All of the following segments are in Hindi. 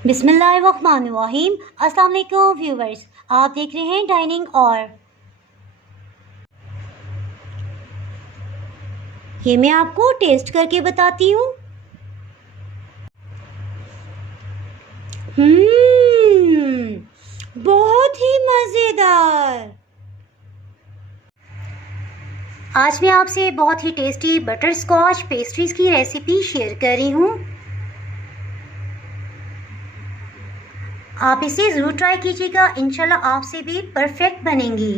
बिस्मिल्लाहिर्रहमानिर्रहीम। अस्सलाम वालेकुम व्यूवर्स, आप देख रहे हैं डाइनिंग और ये मैं आपको टेस्ट करके बताती हूँ। बहुत ही मज़ेदार। आज मैं आपसे बहुत ही टेस्टी बटर स्कॉच पेस्ट्रीज़ की रेसिपी शेयर कर रही हूँ। आप इसे ज़रूर ट्राई कीजिएगा, इंशाल्लाह आपसे भी परफेक्ट बनेंगी।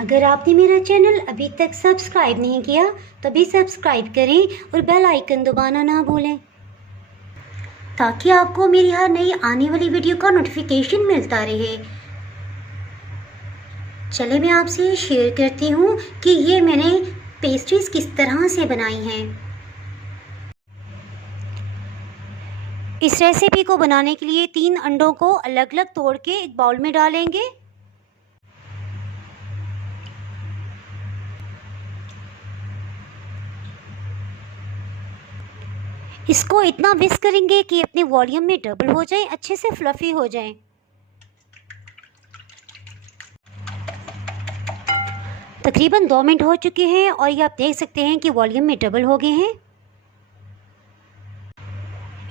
अगर आपने मेरा चैनल अभी तक सब्सक्राइब नहीं किया तो अभी सब्सक्राइब करें और बेल आइकन दबाना ना भूलें ताकि आपको मेरी हर नई आने वाली वीडियो का नोटिफिकेशन मिलता रहे। चलिए मैं आपसे शेयर करती हूँ कि ये मैंने पेस्ट्रीज़ किस तरह से बनाई हैं। इस रेसिपी को बनाने के लिए 3 अंडों को अलग अलग तोड़ के एक बाउल में डालेंगे। इसको इतना विस्क करेंगे कि अपने वॉल्यूम में डबल हो जाए, अच्छे से फ्लफ़ी हो जाए। तकरीबन 2 मिनट हो चुके हैं और ये आप देख सकते हैं कि वॉल्यूम में डबल हो गए हैं।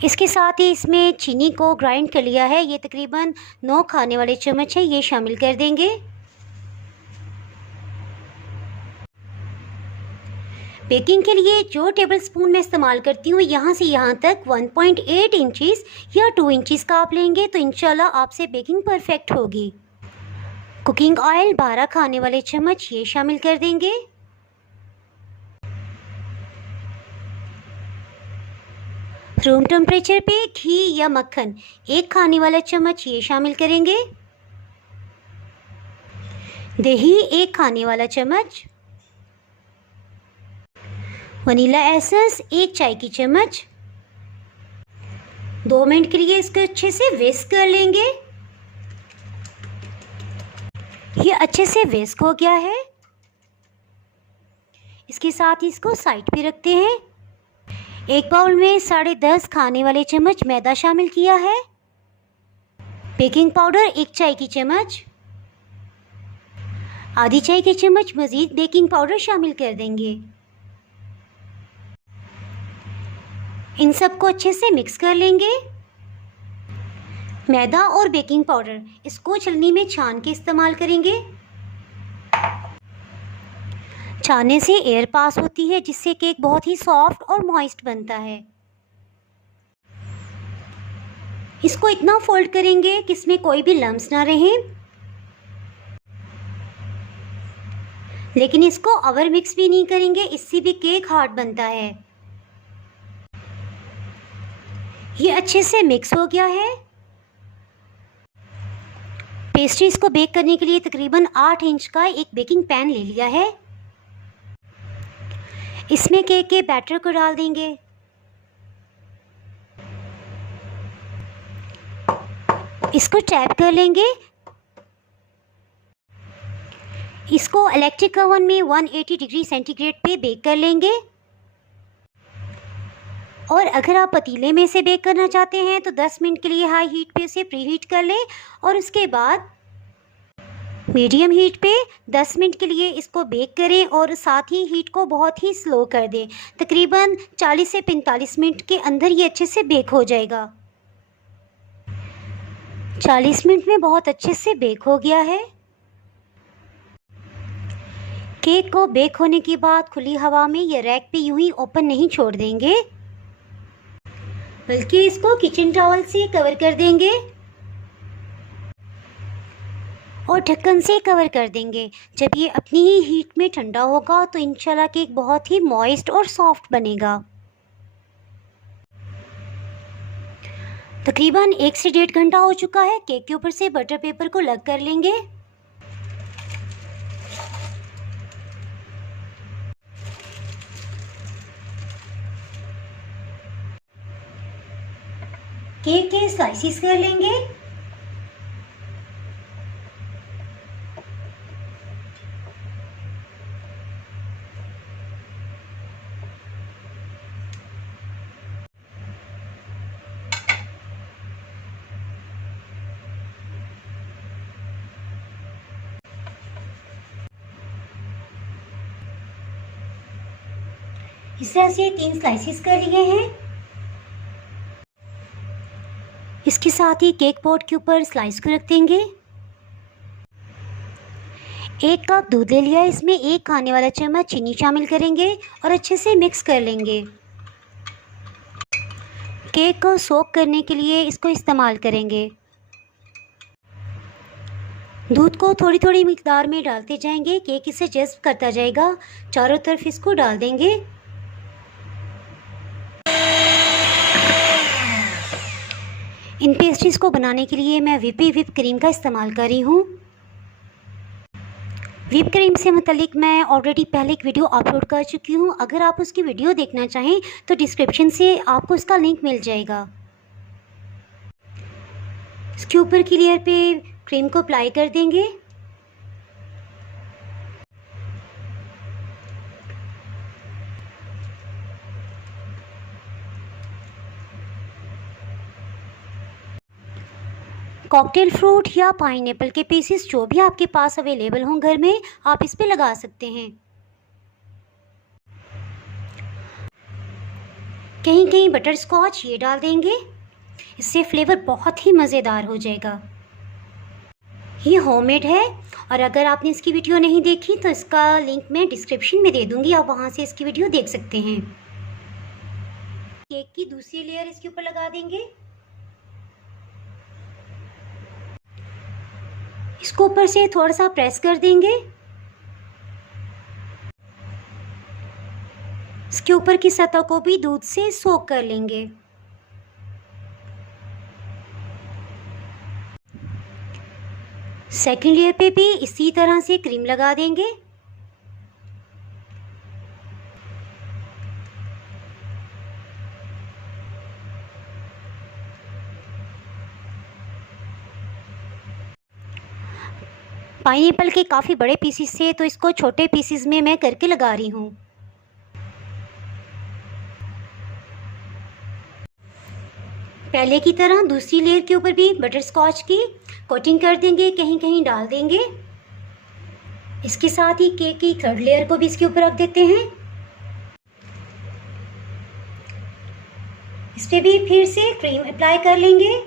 इसके साथ ही इसमें चीनी को ग्राइंड कर लिया है, ये तकरीबन 9 खाने वाले चम्मच है, ये शामिल कर देंगे। बेकिंग के लिए जो टेबल स्पून मैं इस्तेमाल करती हूँ, यहाँ से यहाँ तक 1.8 इंचज़ या 2 इंचज़ का आप लेंगे तो इंशाल्लाह आपसे बेकिंग परफेक्ट होगी। कुकिंग ऑयल 12 खाने वाले चम्मच ये शामिल कर देंगे। रूम टेम्परेचर पे घी या मक्खन 1 खाने वाला चम्मच ये शामिल करेंगे। दही 1 खाने वाला चम्मच। वनीला एसेंस 1 चाय की चम्मच। 2 मिनट के लिए इसको अच्छे से विस्क कर लेंगे। ये अच्छे से विस्क हो गया है। इसके साथ ही इसको साइड पे रखते हैं। एक बाउल में 10.5 खाने वाले चम्मच मैदा शामिल किया है। बेकिंग पाउडर 1 चाय की चम्मच। आधी चाय की चम्मच मज़ीद बेकिंग पाउडर शामिल कर देंगे। इन सबको अच्छे से मिक्स कर लेंगे। मैदा और बेकिंग पाउडर इसको छलनी में छान के इस्तेमाल करेंगे। छानने से एयर पास होती है जिससे केक बहुत ही सॉफ्ट और मॉइस्ट बनता है। इसको इतना फोल्ड करेंगे कि इसमें कोई भी लम्स ना रहें, लेकिन इसको ओवर मिक्स भी नहीं करेंगे, इससे भी केक हार्ड बनता है। ये अच्छे से मिक्स हो गया है। पेस्ट्रीज को बेक करने के लिए तकरीबन 8 इंच का एक बेकिंग पैन ले लिया है। इसमें केक के बैटर को डाल देंगे। इसको टैप कर लेंगे। इसको इलेक्ट्रिक ओवन में 180 डिग्री सेंटीग्रेड पे बेक कर लेंगे। और अगर आप पतीले में से बेक करना चाहते हैं तो 10 मिनट के लिए हाई हीट पे इसे प्री हीट कर लें और उसके बाद मीडियम हीट पे 10 मिनट के लिए इसको बेक करें और साथ ही हीट को बहुत ही स्लो कर दें। तकरीबन 40 से 45 मिनट के अंदर ये अच्छे से बेक हो जाएगा। 40 मिनट में बहुत अच्छे से बेक हो गया है। केक को बेक होने के बाद खुली हवा में या रैक पे यूं ही ओपन नहीं छोड़ देंगे, बल्कि इसको किचन टॉवल से कवर कर देंगे और ढक्कन से कवर कर देंगे। जब ये अपनी ही हीट में ठंडा होगा तो इंशाल्लाह केक बहुत ही मॉइस्ट और सॉफ्ट बनेगा। तकरीबन 1 से 1.5 घंटा हो चुका है। केक के ऊपर से बटर पेपर को लग कर लेंगे। केक के स्लाइसिस कर लेंगे। इस तरह से 3 स्लाइसिस कर लिए हैं। इसके साथ ही केक पॉट के ऊपर स्लाइस को रख देंगे। 1 कप दूध ले लिया, इसमें 1 खाने वाला चम्मच चीनी शामिल करेंगे और अच्छे से मिक्स कर लेंगे। केक को सोक करने के लिए इसको इस्तेमाल करेंगे। दूध को थोड़ी थोड़ी मिकदार में डालते जाएंगे, केक इसे जज्ब करता जाएगा। चारों तरफ इसको डाल देंगे। इन पेस्ट्रीज को बनाने के लिए मैं व्हिप क्रीम का इस्तेमाल कर रही हूँ। व्हिप क्रीम से मुतल्लिक मैं ऑलरेडी पहले एक वीडियो अपलोड कर चुकी हूँ। अगर आप उसकी वीडियो देखना चाहें तो डिस्क्रिप्शन से आपको उसका लिंक मिल जाएगा। इसके ऊपर की लेयर पे क्रीम को अप्लाई कर देंगे। कॉकटेल फ्रूट या पाइनएप्पल के पीसेस जो भी आपके पास अवेलेबल हों घर में, आप इस पे लगा सकते हैं। कहीं कहीं बटर स्कॉच ये डाल देंगे, इससे फ्लेवर बहुत ही मज़ेदार हो जाएगा। ये होममेड है और अगर आपने इसकी वीडियो नहीं देखी तो इसका लिंक मैं डिस्क्रिप्शन में दे दूँगी, आप वहाँ से इसकी वीडियो देख सकते हैं। केक की दूसरी लेयर इसके ऊपर लगा देंगे। इसको ऊपर से थोड़ा सा प्रेस कर देंगे। इसके ऊपर की सतह को भी दूध से सोक कर लेंगे। सेकंड लेयर पे भी इसी तरह से क्रीम लगा देंगे। पाइनएप्पल के काफ़ी बड़े पीसीस से तो इसको छोटे पीसीस में मैं करके लगा रही हूँ। पहले की तरह दूसरी लेयर के ऊपर भी बटर स्कॉच की कोटिंग कर देंगे, कहीं कहीं डाल देंगे। इसके साथ ही केक की थर्ड लेयर को भी इसके ऊपर रख देते हैं। इस पे भी फिर से क्रीम अप्लाई कर लेंगे।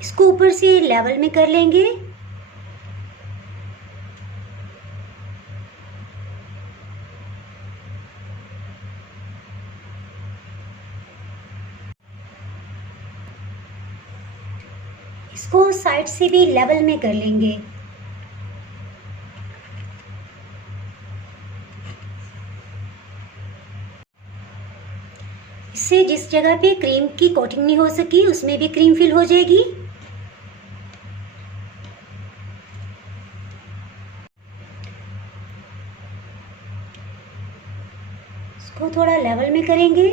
इसको ऊपर से लेवल में कर लेंगे। इसको साइड से भी लेवल में कर लेंगे। इससे जिस जगह पे क्रीम की कोटिंग नहीं हो सकी उसमें भी क्रीम फिल हो जाएगी। इसको थोड़ा लेवल में करेंगे।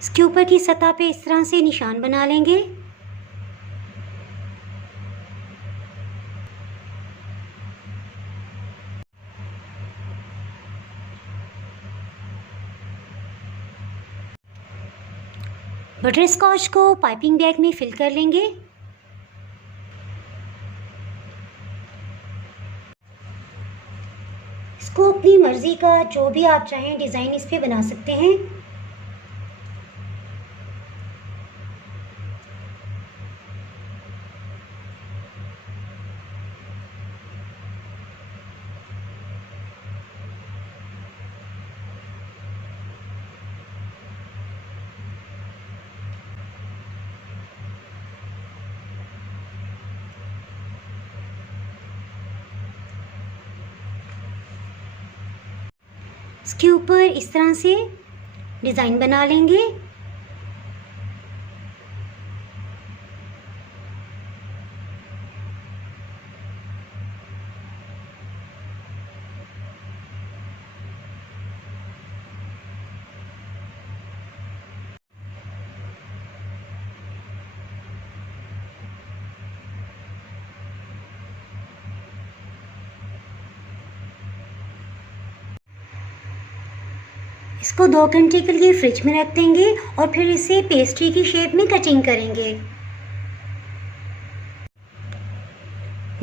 इसके ऊपर की सतह पे इस तरह से निशान बना लेंगे। बटर स्कॉच को पाइपिंग बैग में फिल कर लेंगे। इसको अपनी मर्ज़ी का जो भी आप चाहें डिज़ाइन इस पे बना सकते हैं। इसके ऊपर इस तरह से डिज़ाइन बना लेंगे। इसको 2 घंटे के लिए फ्रिज में रख देंगे और फिर इसे पेस्ट्री की शेप में कटिंग करेंगे।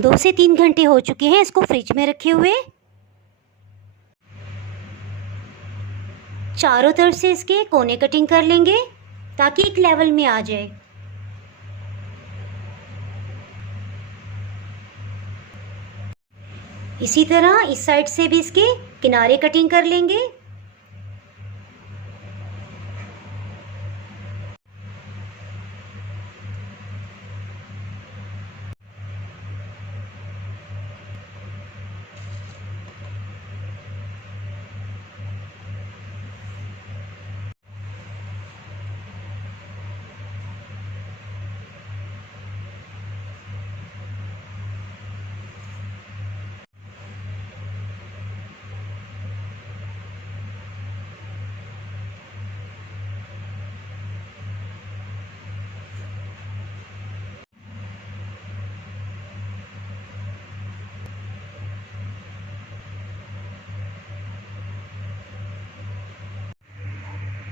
2 से 3 घंटे हो चुके हैं इसको फ्रिज में रखे हुए। चारों तरफ से इसके कोने कटिंग कर लेंगे ताकि एक लेवल में आ जाए। इसी तरह इस साइड से भी इसके किनारे कटिंग कर लेंगे।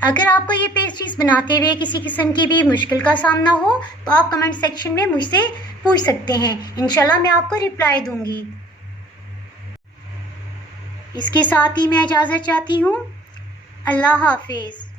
अगर आपको ये पेस्ट्रीज बनाते हुए किसी किस्म की भी मुश्किल का सामना हो तो आप कमेंट सेक्शन में मुझसे पूछ सकते हैं, इंशाल्लाह मैं आपको रिप्लाई दूंगी। इसके साथ ही मैं इजाज़त चाहती हूँ। अल्लाह हाफिज़।